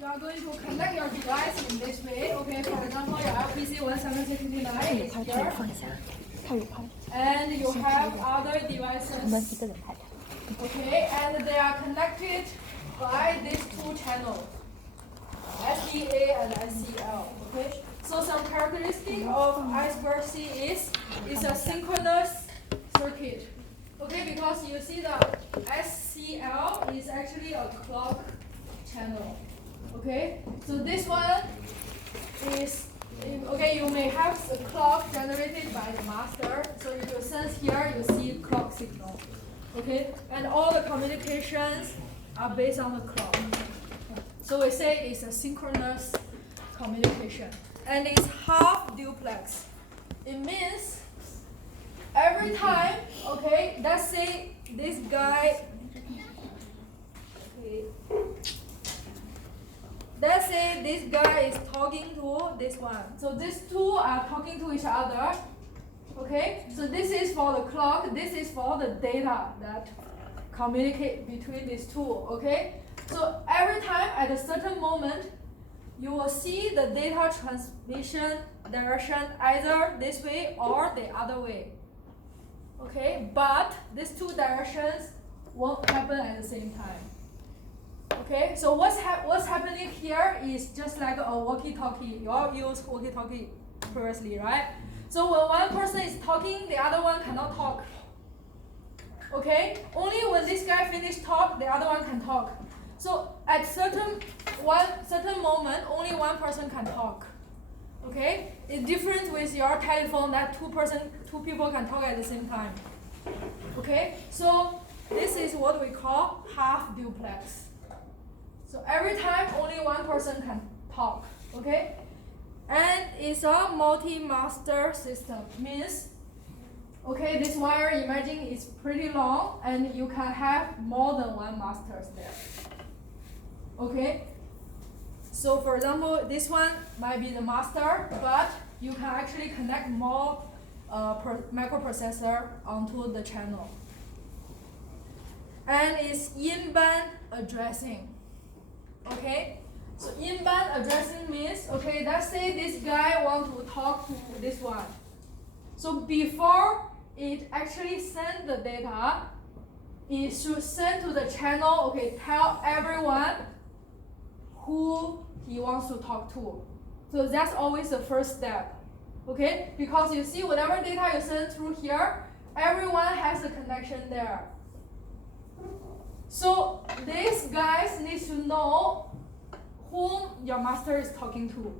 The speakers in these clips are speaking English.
you are going to connect your device in this way. Okay, for example, your EE2028 is here, and you have other devices. Okay, and they are connected by these two channels, SDA and SCL. Okay, so some characteristic of I2C is it's a synchronous circuit. Okay, because you see the SCL is actually a clock channel. Okay, so this one is, okay, you may have a clock generated by the master. So if you sense here, you see clock signal. Okay, and all the communications are based on the clock. So we say it's a synchronous communication. And it's half duplex. It means every time, okay, let's say this guy, okay, let's say this guy is talking to this one. So these two are talking to each other. Okay, so this is for the clock, this is for the data that communicate between these two. Okay, so every time at a certain moment, you will see the data transmission direction either this way or the other way. Okay, but these two directions won't happen at the same time. Okay, so what's happening here is just like a walkie-talkie. You all use walkie-talkie previously, right? So when one person is talking, the other one cannot talk. Okay, only when this guy finishes talk, the other one can talk. So at certain moment, only one person can talk. Okay, it's different with your telephone that two people can talk at the same time. Okay, so this is what we call half duplex. So every time only one person can talk. Okay, and it's a multi-master system. Means, okay, this wire, imagine it's pretty long, and you can have more than one masters there. Okay, so for example, this one might be the master, but you can actually connect more microprocessor onto the channel. And it's in-band addressing. Okay, so in-band addressing means, okay, let's say this guy wants to talk to this one. So before it actually sends the data, it should send to the channel, okay, tell everyone who he wants to talk to. So that's always the first step. Okay, because you see whatever data you send through here, everyone has a connection there. So these guys need to know whom your master is talking to.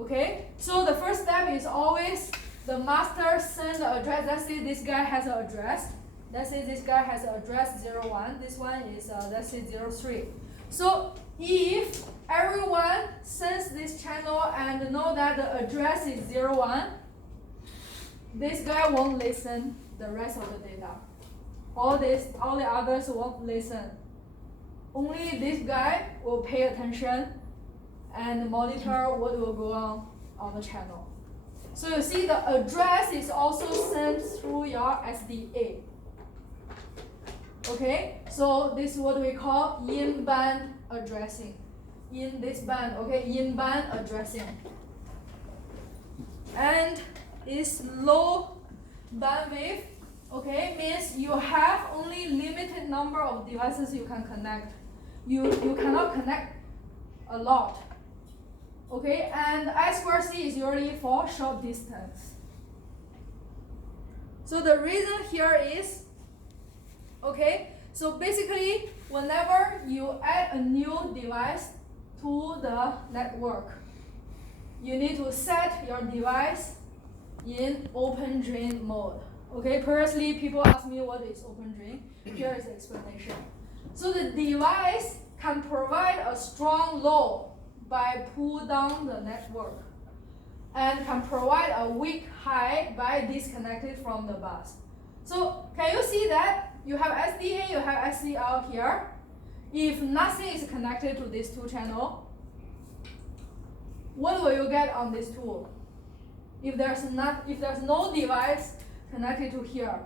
Okay, so the first step is always the master send the address. Let's say this guy has an address. Let's say this guy has an address 01. This one is let's say 03. So if everyone sends this channel and know that the address is 01, this guy won't listen the rest of the data. All the others won't listen. Only this guy will pay attention and monitor what will go on the channel. So you see the address is also sent through your SDA. Okay, so this is what we call in-band addressing. In this band, okay, in-band addressing. And it's low bandwidth, okay, means you have only limited number of devices you can connect. You cannot connect a lot. Okay, and I2C is usually for short distance. So the reason here is, okay, so basically whenever you add a new device to the network, you need to set your device in open drain mode. Okay, previously people asked me what is open drain. Here is the explanation. So the device can provide a strong load by pull down the network, and can provide a weak high by disconnected from the bus. So can you see that you have SDA, you have SCL here? If nothing is connected to these two channels, what will you get on this tool? If there's no device connected to here,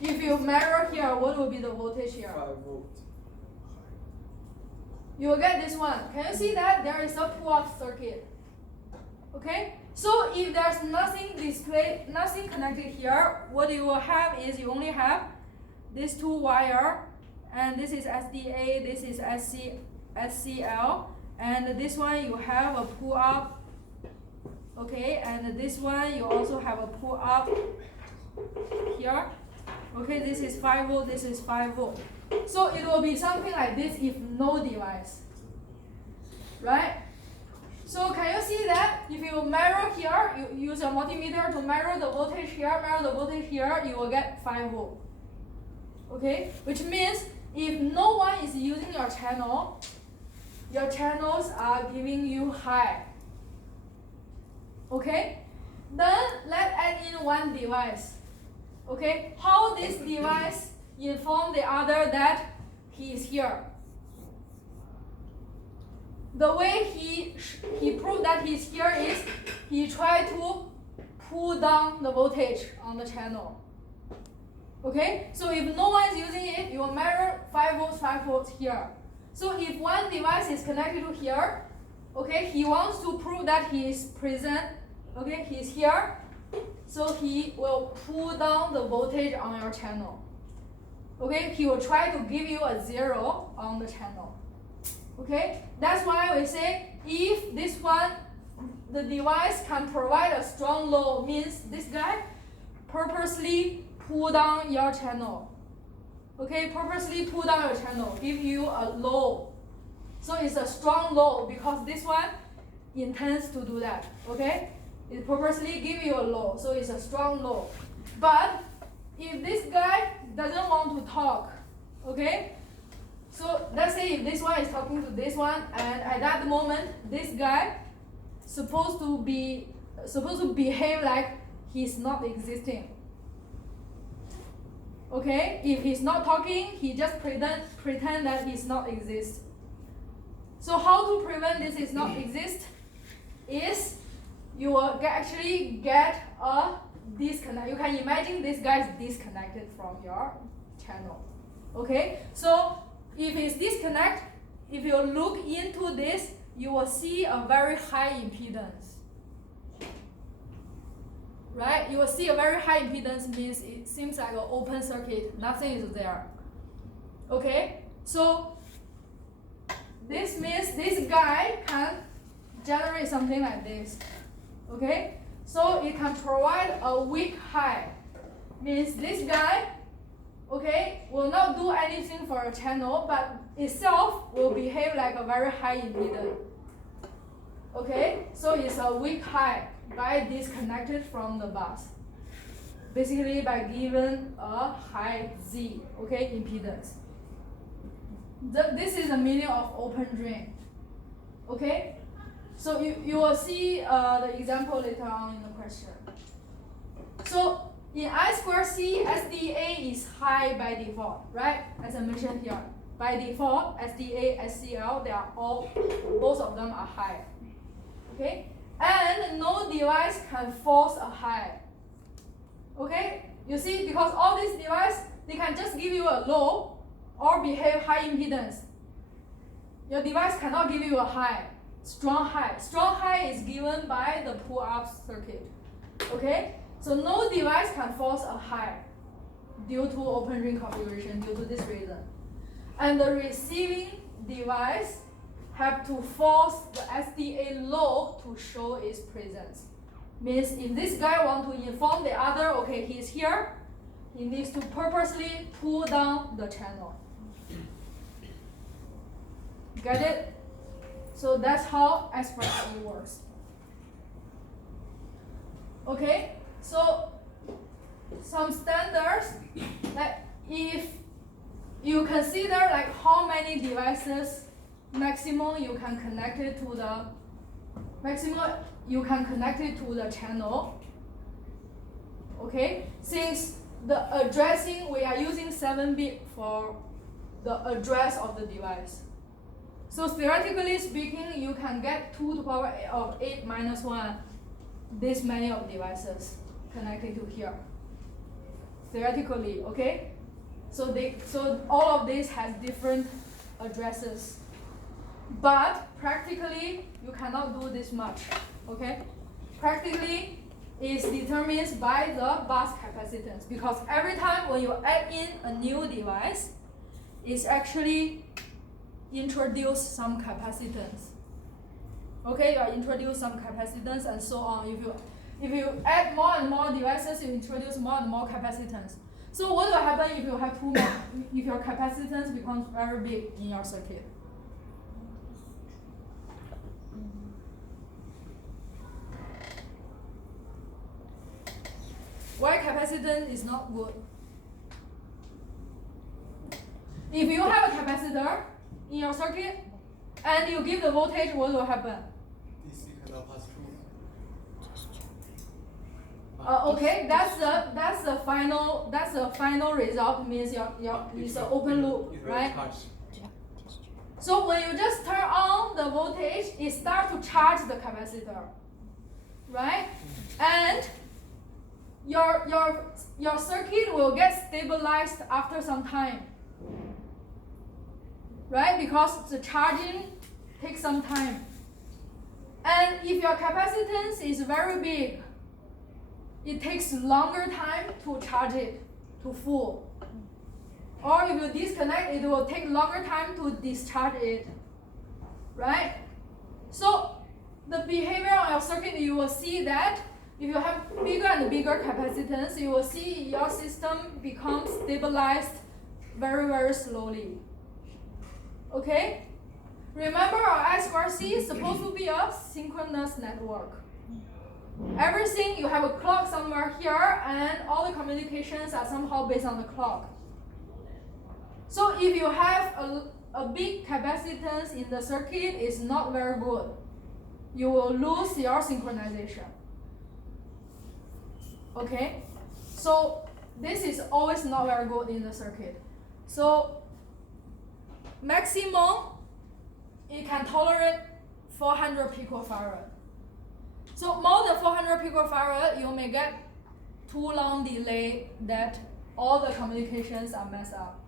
If you measure here, what will be the voltage here? 5 volts. You will get this one. Can you see that there is a pull-up circuit? Okay. So if there's nothing displayed, nothing connected here, what you will have is you only have these two wire, and this is SDA, this is SCL, and this one you have a pull-up. Okay, and this one you also have a pull-up here. Okay, this is 5 volt, this is 5 volt. So it will be something like this if no device, right? So can you see that if you measure here, you use a multimeter to measure the voltage here, measure the voltage here, you will get 5 volt. Okay, which means if no one is using your channel, your channels are giving you high. Okay, then let's add in one device. Okay, how this device inform the other that he is here? The way he proved that he's here is he tried to pull down the voltage on the channel. Okay, so if no one is using it, you will measure 5 volts here. So if one device is connected to here, okay, he wants to prove that he is present. Okay, he's here. So he will pull down the voltage on your channel. Okay, he will try to give you a 0 on the channel. Okay, that's why we say if this one, the device can provide a strong load, means this guy purposely pull down your channel. Okay, purposely pull down your channel, give you a load. So it's a strong load because this one intends to do that. Okay, it purposely give you a load, so it's a strong load. But if this guy doesn't want to talk, okay, so let's say if this one is talking to this one, and at that moment this guy supposed to behave like he's not existing. Okay, if he's not talking, he just pretend that he's not exist. So how to prevent this is not exist is you will actually get a disconnect. You can imagine this guy is disconnected from your channel. Okay, so if it's disconnect, if you look into this, you will see a very high impedance. Right? You will see a very high impedance means it seems like an open circuit, nothing is there. Okay, so this means this guy can generate something like this. Okay, so it can provide a weak high, means this guy, okay, will not do anything for a channel, but itself will behave like a very high impedance. Okay, so it's a weak high by disconnected from the bus. Basically by given a high Z, okay, impedance. This is the meaning of open drain. Okay, so you will see the example later on in the question. So in I2C, SDA is high by default, right? As I mentioned here, by default, SDA, SCL, they are all, both of them are high. Okay, and no device can force a high. Okay, you see, because all these devices, they can just give you a low or behave high impedance. Your device cannot give you a high, strong high. Strong high is given by the pull-up circuit. Okay, so no device can force a high due to open ring configuration, due to this reason. And the receiving device have to force the SDA low to show its presence. Means if this guy want to inform the other, okay, he's here, he needs to purposely pull down the channel. Get it? So that's how I2C works. Okay, so some standards, like if you consider like how many devices maximum you can connect it to the channel. Okay, since the addressing, we are using 7-bit for the address of the device. So theoretically speaking, you can get 2 to the power of 8 minus 1 this many of devices connected to here. theoretically, okay? So all of this has different addresses. But practically, you cannot do this much, okay? Practically, is determined by the bus capacitance, because every time when you add in a new device, it's actually introduce some capacitance. Okay, you introduce some capacitance and so on. If you add more and more devices, you introduce more and more capacitance. So what will happen if you have too much? If your capacitance becomes very big in your circuit? Why capacitance is not good? If you have a capacitor in your circuit and you give the voltage, what will happen? DC cannot pass through. Okay, that's the final result, means it's an open loop, right? So when you just turn on the voltage, it starts to charge the capacitor, right? And your circuit will get stabilized after some time, right? Because the charging takes some time. And if your capacitance is very big, it takes longer time to charge it to full. Or if you disconnect, it will take longer time to discharge it, right? So the behavior of your circuit, you will see that if you have bigger and bigger capacitance, you will see your system becomes stabilized very, very slowly. Okay? Remember, our I2C is supposed to be a synchronous network. Everything, you have a clock somewhere here, and all the communications are somehow based on the clock. So if you have a big capacitance in the circuit, it's not very good. You will lose your synchronization. Okay? So this is always not very good in the circuit. So maximum, it can tolerate 400 picofarad. So more than 400 picofarad, you may get too long delay that all the communications are messed up.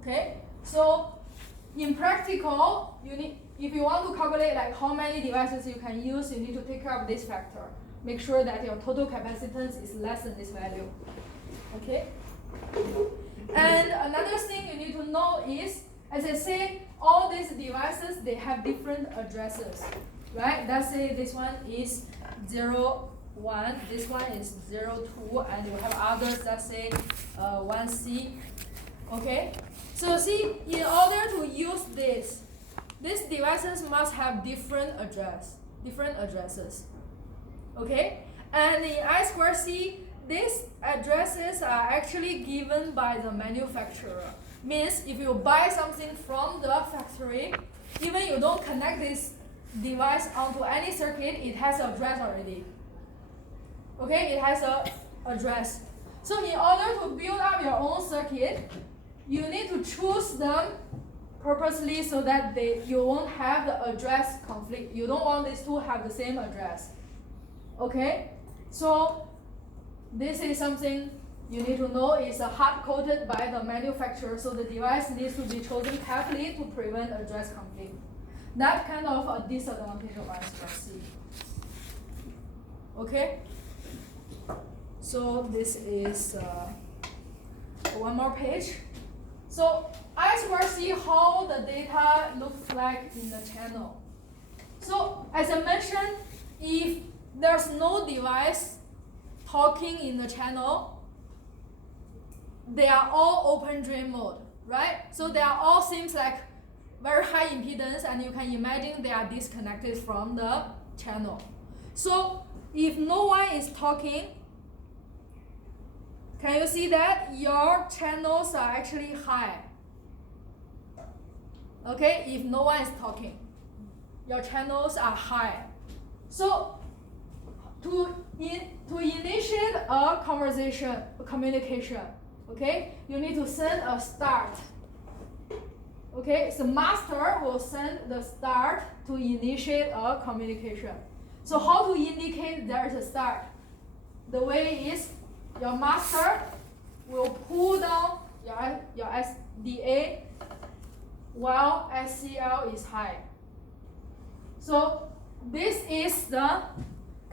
Okay? So in practical, if you want to calculate like how many devices you can use, you need to take care of this factor. Make sure that your total capacitance is less than this value. Okay? And another thing you need to know is, as I say, all these devices, they have different addresses, right? Let's say this one is 0, 1, this one is 0, 2, and you have others, let's say 1C. Okay? So see, in order to use this, these devices must have different addresses. Okay? And in I2C, these addresses are actually given by the manufacturer. Means if you buy something from the factory, even you don't connect this device onto any circuit, it has an address already. Okay, it has an address. So in order to build up your own circuit, you need to choose them purposely so that you won't have the address conflict. You don't want these two have the same address. Okay, so this is something you need to know, is hard-coded by the manufacturer, so the device needs to be chosen carefully to prevent address conflict. That's kind of a disadvantage of I2C. Okay? So this is one more page. So I2C, how the data looks like in the channel. So as I mentioned, if there's no device talking in the channel, they are all open drain mode, right? So they are all seems like very high impedance, and you can imagine they are disconnected from the channel. So if no one is talking, can you see that your channels are actually high? Okay, if no one is talking, your channels are high. So to initiate a communication, okay, you need to send a start. Okay, so master will send the start to initiate a communication. So how to indicate there is a start? The way is your master will pull down your SDA while SCL is high. So this is the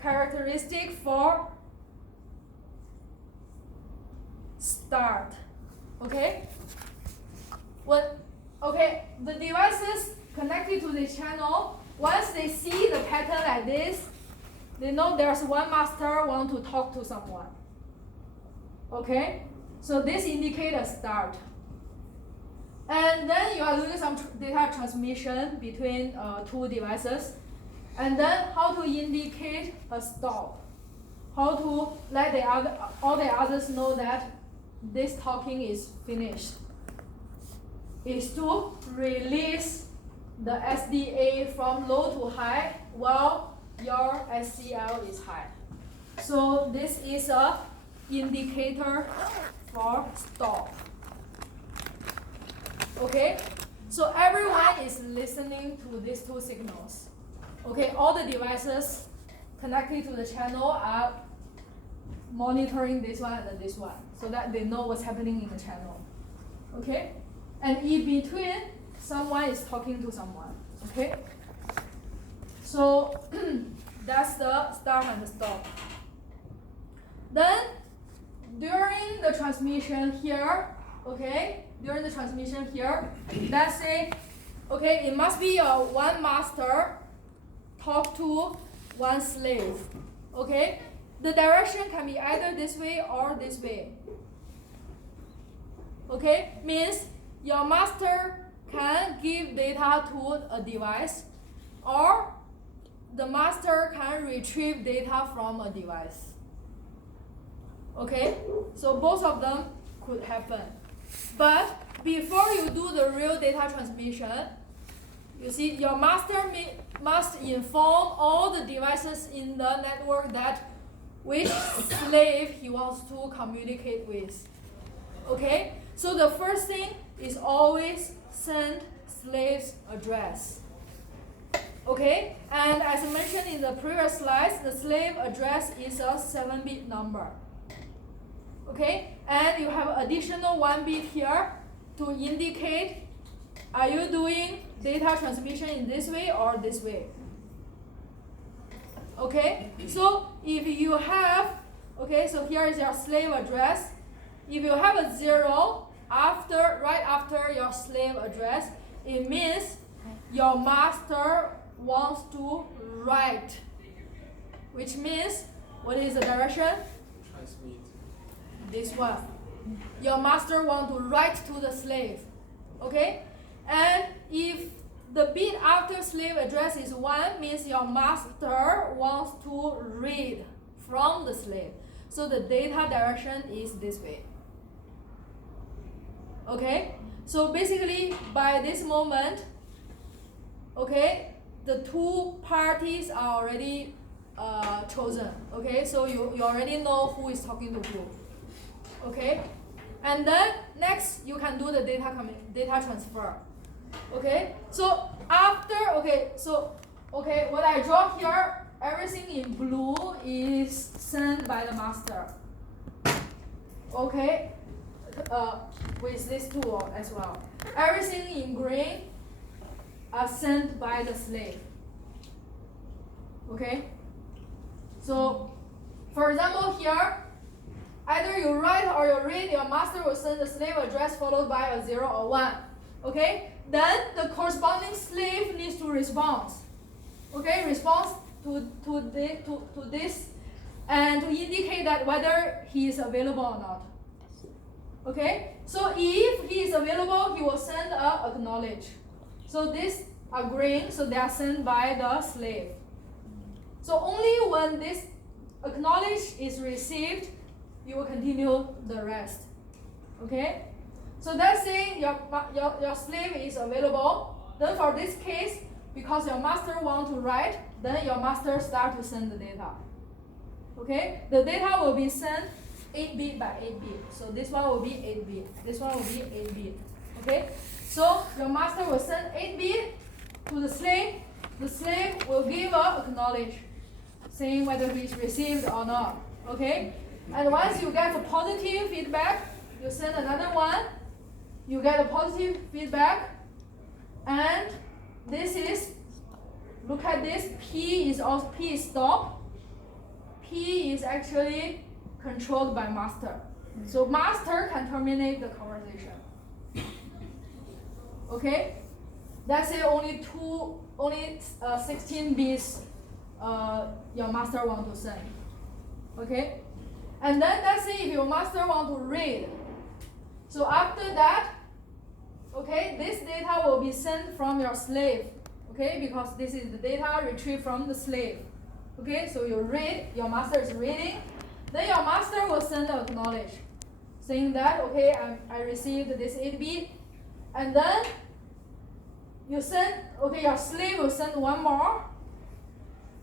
characteristic for start. Okay? The devices connected to the channel, once they see the pattern like this, they know there's one master want to talk to someone. Okay? So this indicates a start. And then you are doing some data transmission between two devices. And then how to indicate a stop. How to let all the others know that this talking is finished. Is to release the SDA from low to high while your SCL is high. So this is a indicator for stop. Okay? So everyone is listening to these two signals. Okay, all the devices connected to the channel are monitoring this one and this one so that they know what's happening in the channel. Okay? And in between, someone is talking to someone. Okay? So that's the start and the stop. Then during the transmission here, let's say, okay, it must be one master talk to one slave. Okay? The direction can be either this way or this way. Okay? Means your master can give data to a device, or the master can retrieve data from a device. Okay? So both of them could happen. But before you do the real data transmission, you see your master must inform all the devices in the network that which slave he wants to communicate with. Okay? So the first thing is always send slave's address. Okay? And as I mentioned in the previous slides, the slave address is a 7-bit number. Okay? And you have additional 1 bit here to indicate, are you doing data transmission in this way or this way? Okay? So if you have, okay, so here is your slave address. If you have a 0 right after your slave address, it means your master wants to write. Which means, what is the direction? Transmit. This one. Your master wants to write to the slave. Okay? And if the bit after slave address is 1, means your master wants to read from the slave. So the data direction is this way. Okay? So basically, by this moment, okay, the two parties are already chosen. Okay? So you already know who is talking to who. Okay? And then next, you can do the data transfer. Okay? So after, what I draw here, everything in blue is sent by the master. Okay? With this tool as well. Everything in green are sent by the slave. Okay? So, for example, here, either you write or you read, your master will send the slave address followed by a 0 or 1. Okay? Then the corresponding slave needs to respond. Okay? Response to this and to indicate that whether he is available or not. Okay? So if he is available, he will send a acknowledge. So these are green, so they are sent by the slave. So only when this acknowledge is received, you will continue the rest. Okay? So let's say your slave is available. Then for this case, because your master wants to write, then your master starts to send the data. Okay? The data will be sent 8-bit by 8-bit. So this one will be 8-bit. This one will be 8-bit. Okay? So your master will send 8-bit to the slave. The slave will give a acknowledge, saying whether he's received or not. Okay? And once you get a positive feedback, you send another one, you get a positive feedback, and this is, look at this, P is stop. P is actually controlled by master. So master can terminate the conversation. Okay? That's it, only 16 bits your master want to send. Okay? And then let's say if your master want to read. So after that, okay, this data will be sent from your slave. Okay, because this is the data retrieved from the slave. Okay, so you read, your master is reading, then your master will send an acknowledge, saying that, okay, I received this 8-bit, and then you send, okay, your slave will send one more,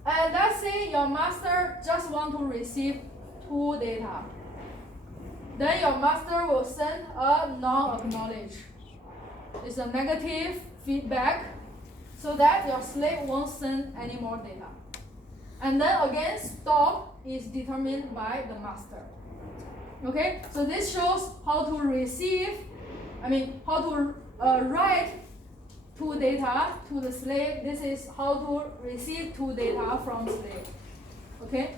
and let's say your master just want to receive 2 data. Then your master will send a non-acknowledge. It's a negative feedback, so that your slave won't send any more data. And then again, stop is determined by the master. Okay, so this shows how to how to write 2 data to the slave. This is how to receive 2 data from slave. Okay.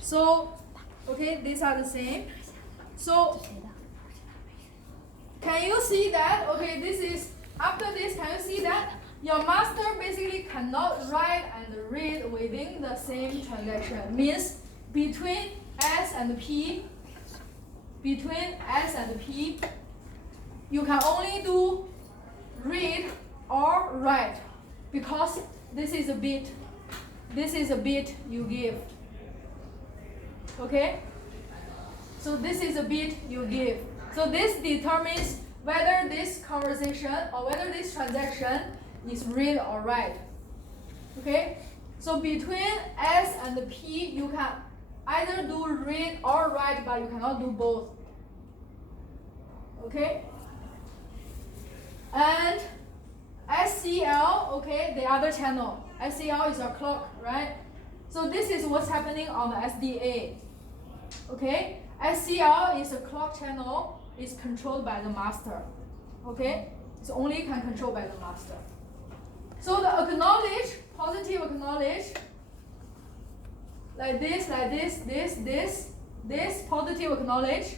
So, okay, these are the same. So, can you see that? Okay, this is, after this, can you see that? Your master basically cannot write and read within the same transaction. Means between S and P, you can only do read or write, because this is a bit you give. Okay? So this is a bit you give. So this determines whether this conversation or whether this transaction is read or write. Okay? So between S and P, you can either do read or write, but you cannot do both. Okay? And SCL, okay, the other channel. SCL is your clock, right? So this is what's happening on the SDA. Okay? SCL is a clock channel, is controlled by the master. Okay? It's only can control by the master. So the acknowledge, positive acknowledge, like this, this positive acknowledge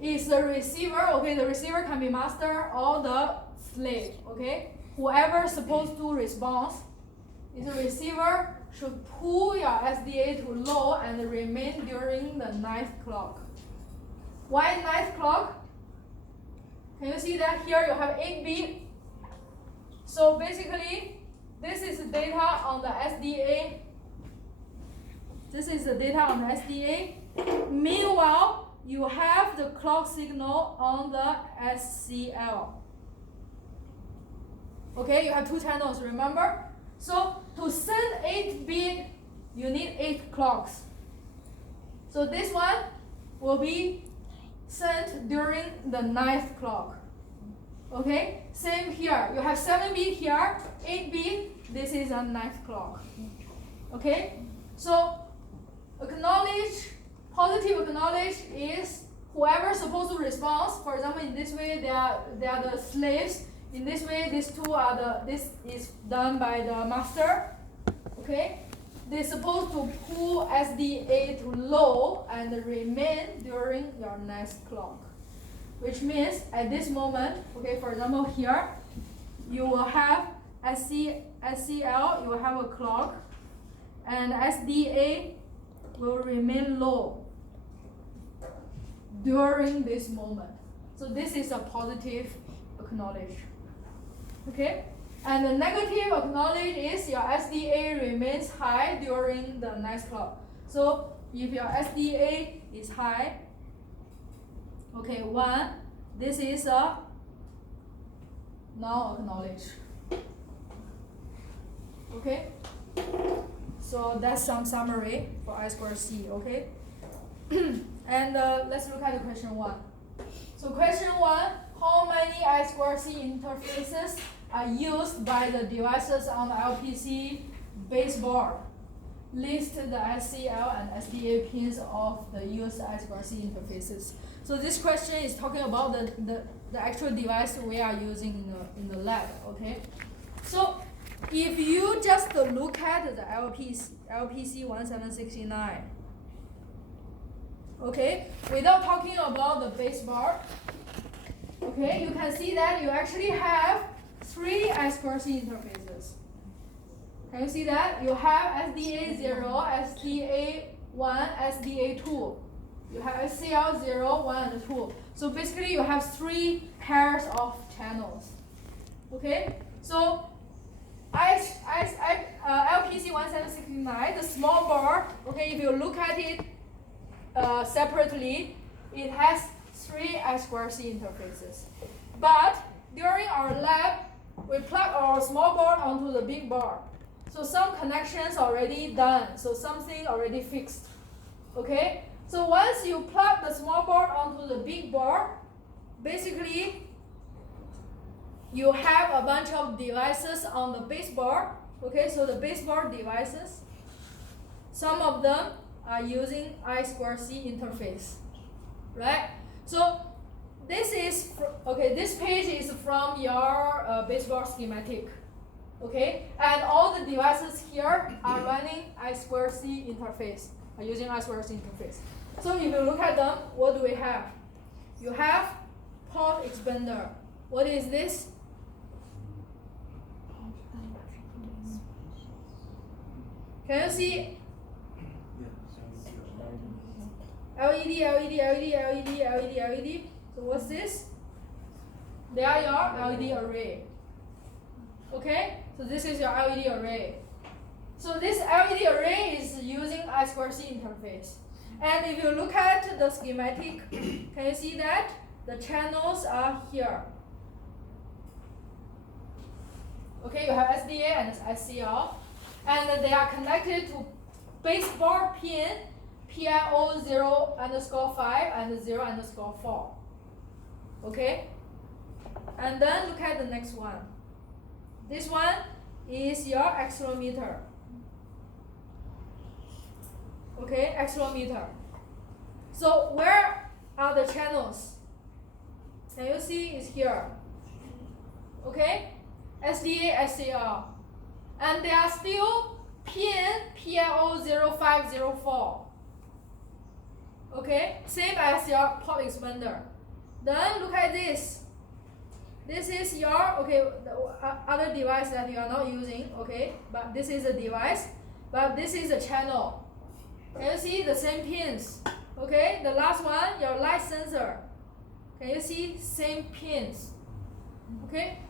is the receiver. Okay, the receiver can be master or the slave. Okay, whoever is supposed to respond is the receiver, should pull your SDA to low and remain during the 9th clock. Why 9th clock? Can you see that here you have 8-bit? So basically, this is the data on the SDA. This is the data on the SDA. Meanwhile, you have the clock signal on the SCL. Okay, you have 2 channels, remember? So to send 8-bit, you need 8 clocks. So this one will be sent during the 9th clock. Okay, same here. You have 7-bit here, 8-bit. This is a 9th clock. Okay, so acknowledge, positive acknowledge is whoever is supposed to respond. For example, in this way, they are the slaves. In this way, these 2 are this is done by the master. Okay, they're supposed to pull SDA to low and remain during your next clock. Which means at this moment, okay, for example here, you will have SCL, you will have a clock, and SDA will remain low during this moment. So this is a positive acknowledge. Okay? And the negative acknowledge is your SDA remains high during the next clock. So if your SDA is high, okay, 1, this is a non-acknowledge. Okay? So that's some summary for I2C, okay? And let's look at the question 1. So question 1, how many I2C interfaces are used by the devices on the LPC baseboard? list the SCL and SDA pins of the used I2C interfaces. So this question is talking about the actual device we are using in the lab, okay? So if you just look at the LPC1769, okay, without talking about the base bar, okay, you can see that you actually have 3 I2C interfaces. Can you see that? You have SDA0, SDA1, SDA2. You have SCL0, 1, and 2. So basically you have 3 pairs of channels. Okay? So LPC1769, the small bar, okay, if you look at it separately, it has 3 I2C interfaces. But during our lab, we plug our small bar onto the big bar. So some connections already done, so something already fixed. Okay? So once you plug the small bar onto the big bar, basically you have a bunch of devices on the base bar. Okay, so the base bar devices, some of them are using I2C interface. Right? So this is this page is from your base bar schematic. Okay, and all the devices here are running I2C interface, are using I2C interface. So if you look at them, what do we have? You have port expander. What is this? Can you see? LED, LED, LED, LED, LED, LED. So what's this? They are your LED array. Okay, so this is your LED array. So this LED array is using I2C interface. And if you look at the schematic, can you see that? The channels are here. Okay, you have SDA and SCL. And they are connected to base bar pin PIO 0_5 and 0_4. Okay? And then look at the next one. This one is your accelerometer. Okay, accelerometer. So where are the channels? Can you see it's here? Okay? SDA, SCL. And they are still pin PIO 0504. Okay? Same as your port expander. Then look at this. This is your, other device that you are not using, okay? But this is a device, but this is a channel. Can you see the same pins? Okay, the last one, your light sensor. Can you see same pins? Okay?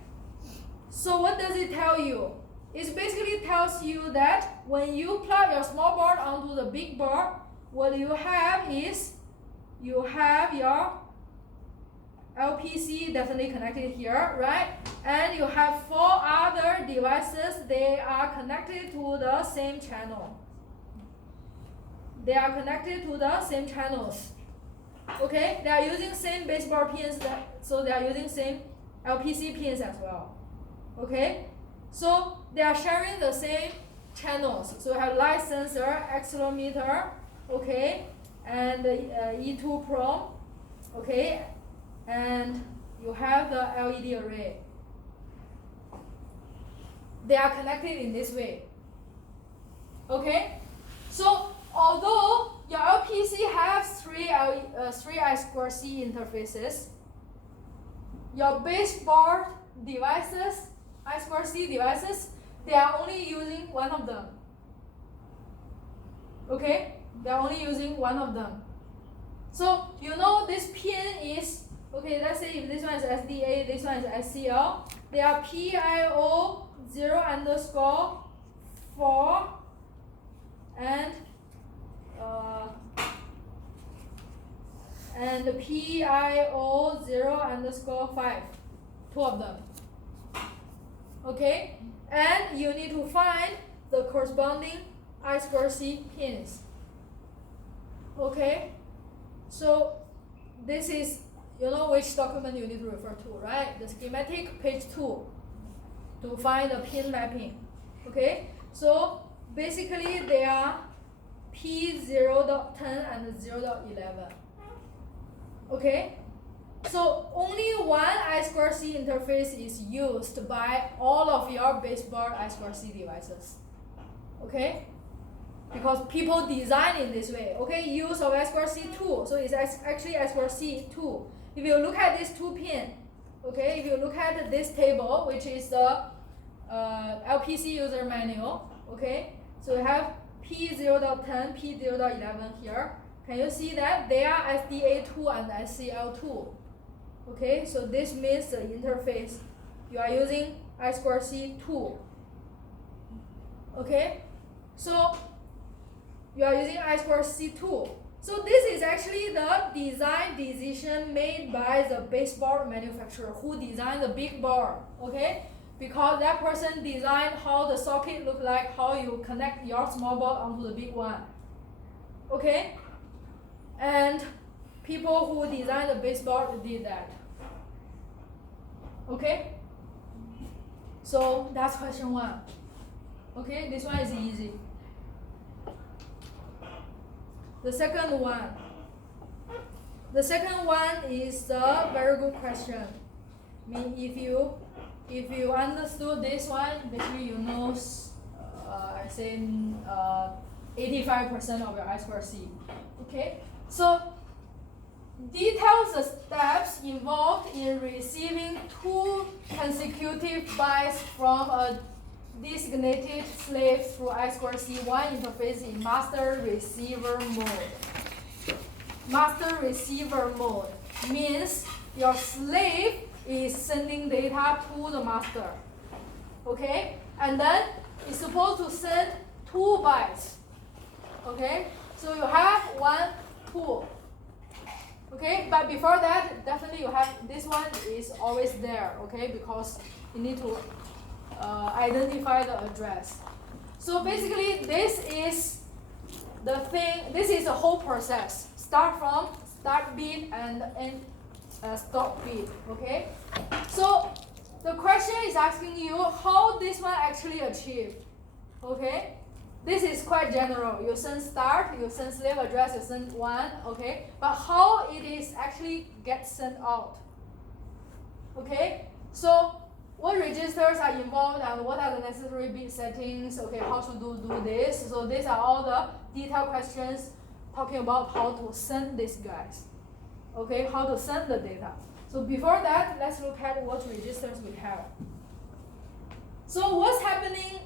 So what does it tell you? It basically tells you that when you plug your small bar onto the big bar, what you have is, you have your LPC definitely connected here, right? And you have 4 other devices, they are connected to the same channel. They are connected to the same channels. Okay, they are using same base bar pins, so they are using same LPC pins as well. Okay, so they are sharing the same channels. So you have light sensor, accelerometer, okay, and E2 prom, okay, and you have the LED array. They are connected in this way. Okay, so although your LPC has 3 I2C interfaces, your base bar devices, I2C devices, they are only using one of them. Okay, they are only using one of them. So you know this pin is, okay, let's say if this one is SDA, this one is SCL, they are PIO 0_4 and PIO 0_5, 2 of them. Okay, and you need to find the corresponding I2C pins. Okay, so this is, you know which document you need to refer to, right? The schematic, page 2, to find the pin mapping. Okay, so basically they are P0.10 and 0.11. Okay? So only one I2C interface is used by all of your baseboard I2C devices. Okay? Because people design in this way. Okay, use of I2C2. So it's actually I2C2. If you look at this 2 pin, okay, if you look at this table, which is the LPC user manual, okay, so you have P0.10, P0.11 here. Can you see that they are SDA2 and SCL2? Okay, so this means the interface you are using I2C2. Okay, so you are using I2C2. So this is actually the design decision made by the baseboard manufacturer who designed the big board. Okay, because that person designed how the socket look like, how you connect your small board onto the big one. Okay, and people who designed the baseboard did that. Okay, so that's question 1. Okay, this one is easy. The second one is a very good question. I mean, if you understood this one, basically you know, I say 85% of your I2C. Okay, so details the steps involved in receiving 2 consecutive bytes from a designated slave through I2C1 interface in master receiver mode. Master receiver mode means your slave is sending data to the master. Okay? And then it's supposed to send 2 bytes. Okay? So you have 1, 2. Okay? But before that, definitely you have this one is always there. Okay? Because you need to identify the address. So basically, this is the thing. This is the whole process. Start from start bit and end stop bit. Okay. So the question is asking you how this one actually achieved. Okay. This is quite general. You send start, you send slave address, you send 1. Okay. But how it is actually gets sent out. Okay. So what registers are involved and what are the necessary bit settings, okay, how to do this. So these are all the detailed questions talking about how to send these guys. Okay, how to send the data. So before that, let's look at what registers we have. So what's happening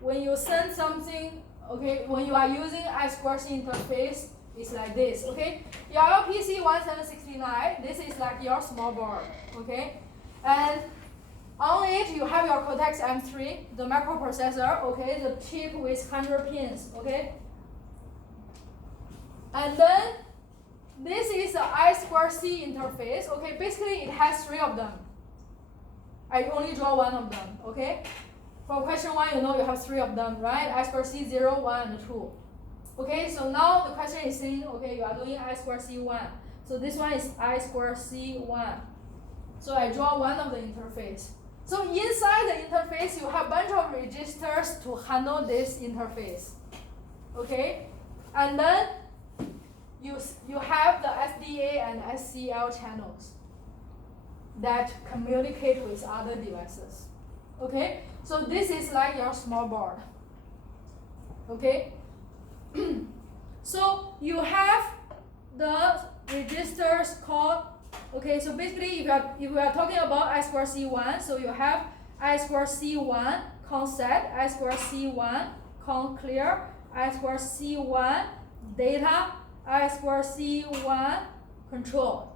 when you send something, okay, when you are using I2C interface, it's like this, okay? Your LPC1769, this is like your small board, okay? And on it, you have your Cortex M3, the microprocessor, okay, the chip with 100 pins, okay? And then, this is the I2C interface, okay? Basically, it has 3 of them. I only draw 1 of them, okay? For question 1, you know you have 3 of them, right? I2C 0, 1, and 2. Okay, so now the question is saying, okay, you are doing I2C1. So this one is I2C1. So I draw 1 of the interface. So inside the interface, you have a bunch of registers to handle this interface. Okay? And then you have the SDA and SCL channels that communicate with other devices. Okay? So this is like your small board. Okay? So you have the registers called. Okay, so basically, if we are talking about I2C1, so you have I2C1 conset, I2C1 con clear, I2C1 data, I2C1 control.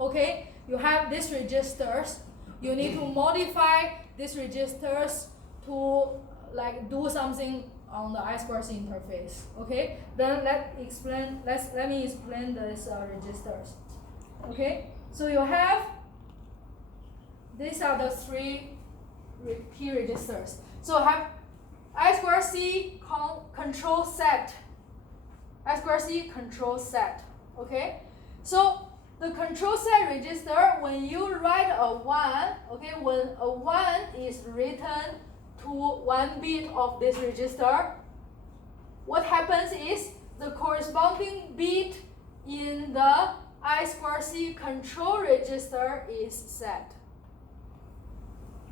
Okay, you have these registers. You need to modify these registers to like do something on the I2C interface. Okay, then let me explain these registers. Okay, so you have, these are the 3 key registers. So I have I2C control set, I2C control set. Okay, so the control set register, when you write a 1, okay, when a 1 is written to 1 bit of this register, what happens is the corresponding bit in the I2C control register is set.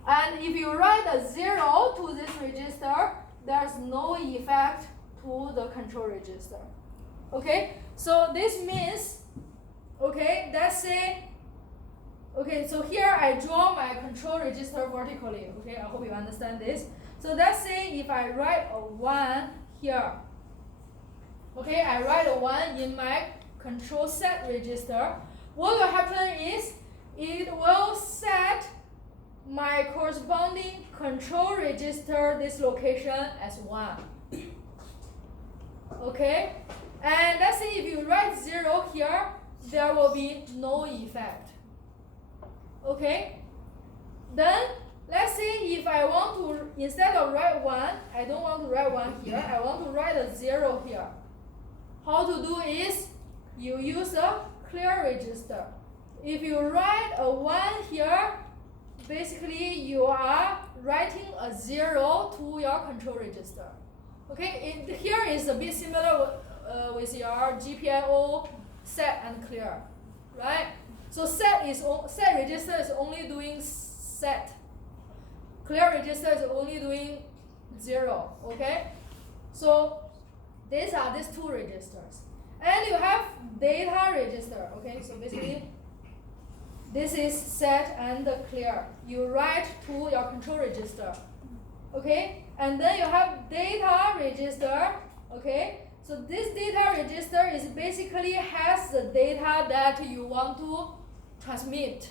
And if you write a 0 to this register, there's no effect to the control register. Okay, so this means, okay, let's say, okay, so here I draw my control register vertically. Okay, I hope you understand this. So let's say if I write a 1 here, okay, I write a 1 in my control set register, what will happen is it will set my corresponding control register this location as 1. Okay, and let's say if you write 0 here, there will be no effect. Okay, then let's say if I want to, instead of write 1, I don't want to write 1 here, I want to write a 0 here. How to do is you use a clear register. If you write a 1 here, basically you are writing a 0 to your control register. Okay, here is a bit similar with your GPIO set and clear, right? So set register is only doing set. Clear register is only doing 0. Okay, so these are these two registers, and you have data register. Okay, so basically this is set and clear. You write to your control register. Okay, and then you have data register. Okay, so this data register is basically has the data that you want to transmit.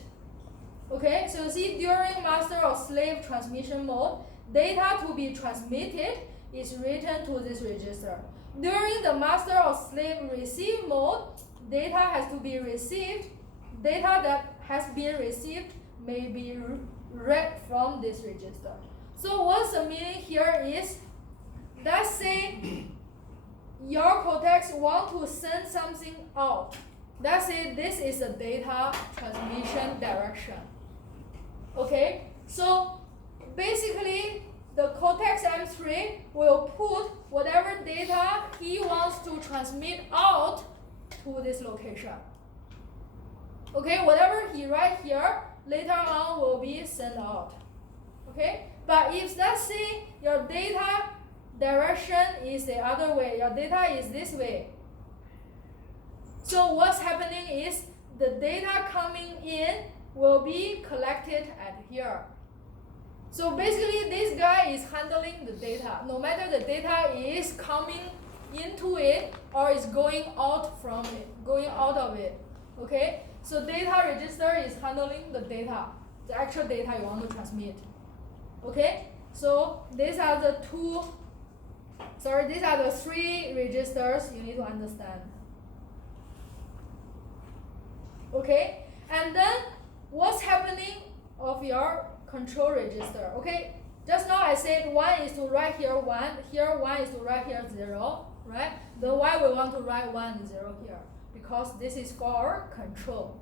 Okay, so you see during master or slave transmission mode, data to be transmitted is written to this register. During the master or slave receive mode, data has to be received. Data that has been received may be read from this register. So what's the meaning here is, let's say your cortex want to send something out. Let's say this is a data transmission direction. Okay, so basically the cortex M3 will put whatever data he wants to transmit out to this location. Okay, whatever he write here, later on will be sent out. Okay, but if let's say your data direction is the other way, your data is this way. So what's happening is the data coming in will be collected at here. So basically this guy is handling the data. No matter the data is coming into it or is going out from it, going out of it. Okay? So data register is handling the data, the actual data you want to transmit. Okay? So these are the three registers you need to understand. Okay? And then what's happening of your control register? Okay? Just now I said 1 is to write here 1, here 1 is to write here 0, right? Then why we want to write 1 and 0 here? Because this is for our control.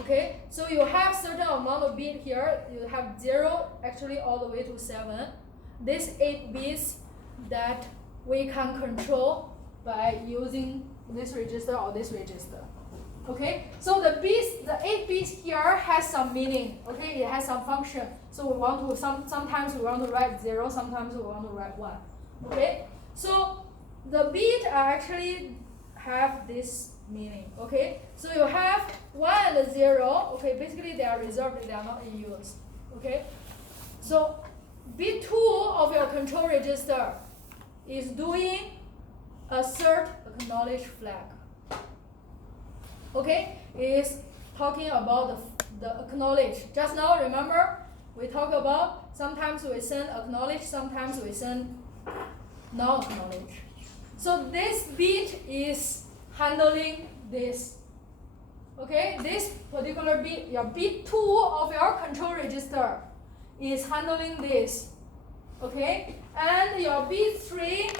Okay? So you have certain amount of bit here, you have 0 actually all the way to 7. These 8 bits that we can control by using this register or this register. Okay, so the 8 bits here has some meaning. Okay, it has some function. So we want to sometimes we want to write 0, sometimes we want to write 1. Okay, so the bit actually have this meaning. Okay, so you have 1 and 0. Okay, basically they are reserved, they are not in use. Okay, so bit 2 of your control register is doing assert acknowledge flag. Okay, is talking about the acknowledge. Just now, remember, we talked about sometimes we send acknowledge, sometimes we send non-acknowledge. So this bit is handling this. Okay, this particular bit, your bit 2 of your control register is handling this. Okay, and your bit 3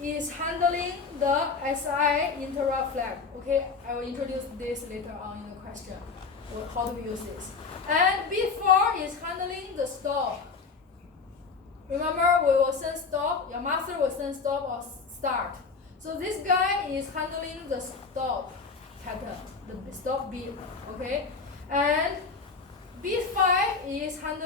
is handling the SI interrupt flag. Okay, I will introduce this later on in the question, how do we use this. And bit 4 is handling the stop. Remember, we will send stop. Your master will send stop or start. So this guy is handling the stop pattern, the stop beat. Okay, and beat 5 is handling